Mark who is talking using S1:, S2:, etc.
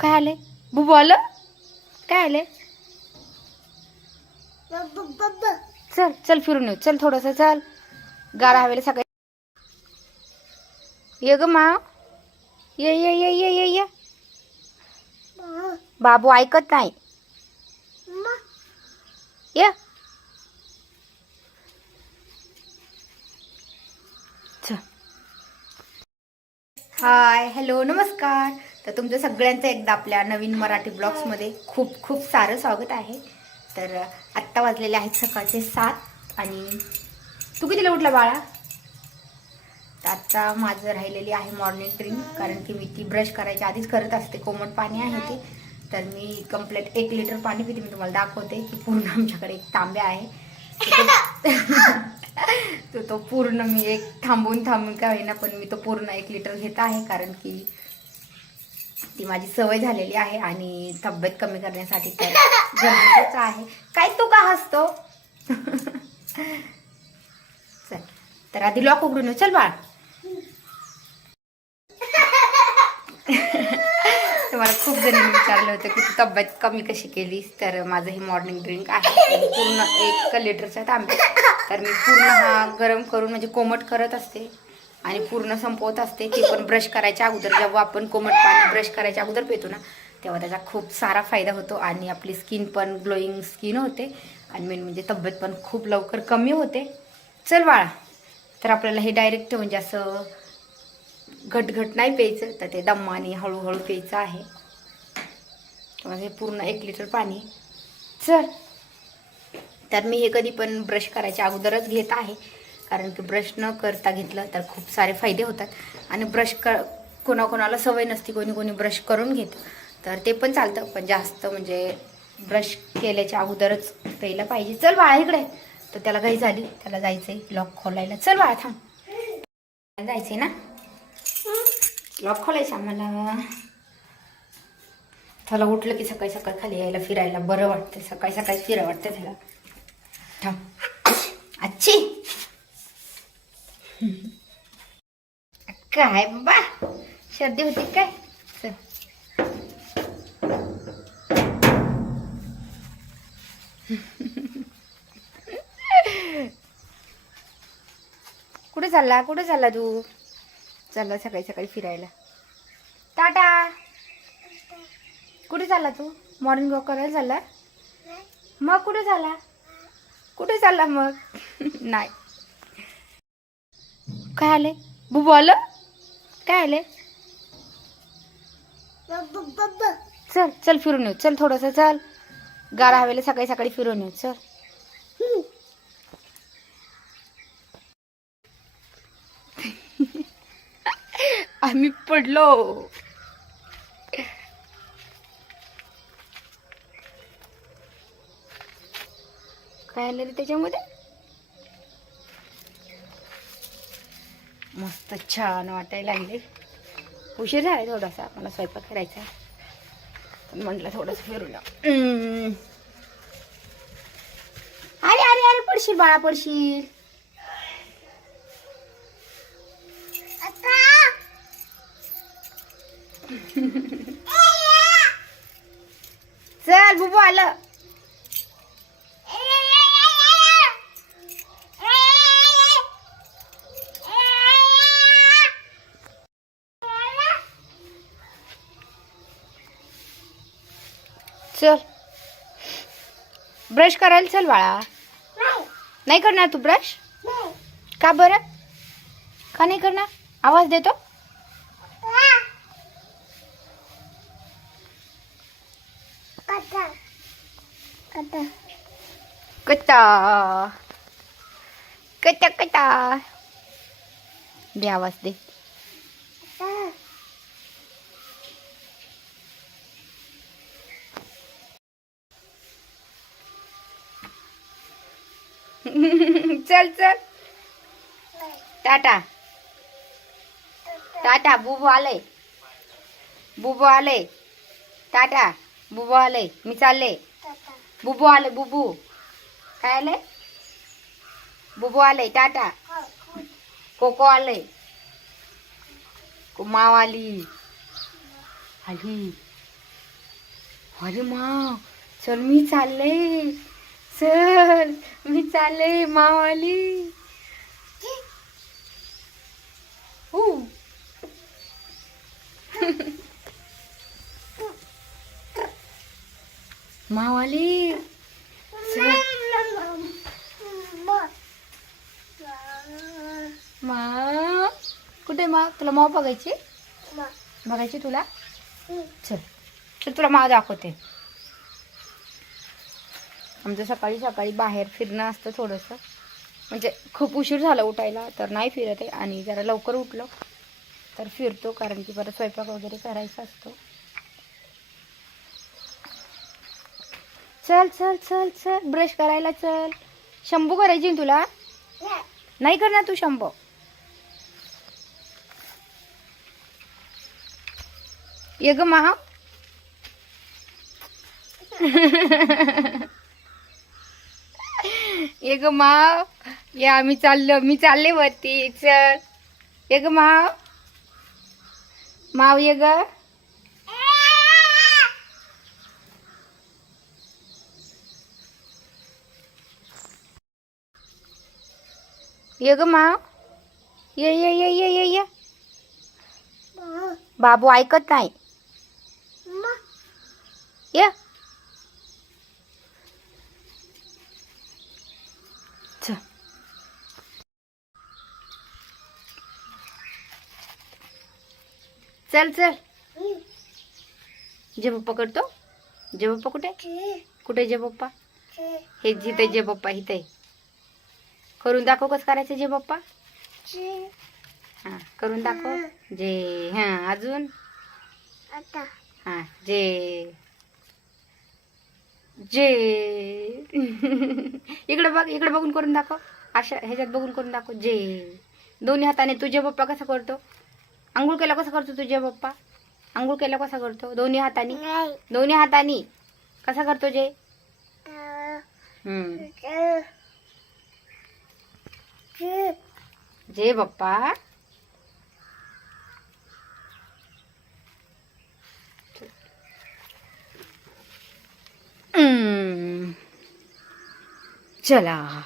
S1: काय आले बुबू आलं? काय आले चल चल फिरून येऊ. चल थोडस चल. गारा हवेला सकाळी ये ग मा. ये ये ये ये ये ये. बाबू ऐकत नाही. ये. हाय हॅलो नमस्कार. तर तुमचं सगळ्यांचं एकदा आपल्या नवीन मराठी ब्लॉग्समध्ये खूप खूप सारं स्वागत आहे. तर आत्ता वाजलेले आहेत सकाळचे सात आणि तू कितीला उठला बाळा? तर आत्ता माझं राहिलेली आहे मॉर्निंग ड्रिंक कारण की मी ती ब्रश करायच्या आधीच करत असते. कोमट पाणी आहे ते. तर मी कंप्लीट एक लिटर पाणी पिते मी तुम्हाला दाखवते की पूर्ण आमच्याकडे एक तांब्या आहे. तो तो पूर्ण मी एक थांबून थांबून का होईना पण मी तो पूर्ण एक लिटर घेत आहे कारण की ती माझी सवय झालेली आहे आणि तब्येत कमी करण्यासाठी तर गरजेचंच आहे. काय तू का हसतो? चल तर आधी लॉक उघडून येऊ. चल बाळ. तुम्हाला मला खूप जणांनी विचारलं होतं की तू तब्येत कमी कशी केलीस? तर माझं हे मॉर्निंग ड्रिंक आहे. पूर्ण एक लिटरच्या तांब्यात. तर मी पूर्ण हा गरम करून म्हणजे कोमट करत असते. आणि पूर्ण संपवत असते. ते पण ब्रश करायच्या अगोदर जेव्हा आपण कोमट पाणी ब्रश करायच्या अगोदर पितो ना तेव्हा त्याचा खूप सारा फायदा होतो. आणि आपली स्किन पण ग्लोईंग स्किन होते. आणि मेन म्हणजे तब्येत पण खूप लवकर कमी होते. चल बाळा तर आपल्याला हे डायरेक्ट म्हणजे असं घटघट नाही प्यायचं तर ते दम्माने हळूहळू प्यायचं आहे. म्हणजे हे पूर्ण एक लिटर पाणी. चल. तर मी हे कधी पण ब्रश करायच्या अगोदरच घेत आहे. कारण की ब्रश न करता घेतलं तर खूप सारे फायदे होतात. आणि ब्रश क कोणाकोणाला सवय नसती कोणी कोणी ब्रश करून घेतं. तर ते पण चालतं. पण जास्त म्हणजे ब्रश केल्याच्या अगोदरच प्यायला पाहिजे. चल बाळा इकडे. तर त्याला घाई झाली. त्याला जायचंय. लॉक खोलायला. चल बाळा थांब. जायचंय ना? लॉक खोलायचं आम्हाला. त्याला उठलं की सकाळी सकाळी खाली यायला फिरायला बरं वाटतं सकाळी सकाळी फिरा वाटतं त्याला. थांब. अच्छी. काय बाबा? सर्दी होती काय? कुठे चालला? कुठे चालला तू? चालला सकाळी सकाळी फिरायला. टाटा. कुठे चालला तू? मॉर्निंग वॉक करायला चालला? मग कुठे चालला? कुठे चालला मग? नाही. काय आले बुबू आलं? काय आले चल चल फिरून येऊ. चल थोडस चल. गारा हवेला सकाळी सकाळी फिरून येऊ. चल. आम्ही पडलो. काय आलं रे त्याच्यामध्ये? मस्त छान वाटायला लागले उशीर झाला थोडासा मला स्वयंपाक करायचा. पण म्हटलं थोडंसं. हम्म. अरे अरे अरे पडशील बाळा पडशील चल बुबू आलं चल. ब्रश करायला चल बाळा. नाही. करणार तू ब्रश का बरं? का नाही करणार? आवाज देतो. कटा. कटा. कटा. दे आवाज दे. चल चल. टाटा. टाटा बुबू आले. बुबू आले. टाटा बुबू आले. मी चालले. बुबू आले बुबू. काय आले? बुबू आले टाटा. कोको आले. को माव आली. आली अरे मा चल मी चालले. चल मी चालले मावाली. मावाली. मा कुठे मा? तुला माव बघायची? बघायची तुला? चल. चल तुला माव दाखवते. आमचं सकाळी सकाळी बाहेर फिरणं असतं थोडंसं. म्हणजे खूप उशीर झाला उठायला तर नाही फिरत आहे. आणि जरा लवकर उठलो तर फिरतो कारण की परत स्वयंपाक वगैरे करायचा असतो. चल चल चल चल. ब्रश करायला चल. शंभू करायची तुला? नाही करणार तू शंभू. ये ग महा ये ग माव या आम्ही चाललो मी चालले वरती. चल. ये ग माव माव ये ग. ये ग माव ये ये ये ये ये ये. बाबू ऐकत नाही. ये. चल चल. जे पप्पा करतो जे पप्पा कुठे कुठे जे पप्पा? हे जिथे जे पप्पा इथे. करून दाखव कसं करायचं जे पप्पा. हा करून दाखव. जे हा अजून? हा जे. जे. इकडे बघ इकडे बघून करून दाखव. अशा ह्याच्यात बघून करून दाखव. जे. दोन्ही हाताने तुझे पप्पा कसा करतो? आंघोळ केला कसा करतो तुझे पप्पा? आंघोळ केला कसा करतो? दोन्ही हाताने? दोन्ही हाताने? कसा करतो जे. जे पप्पा. हम्म. चला.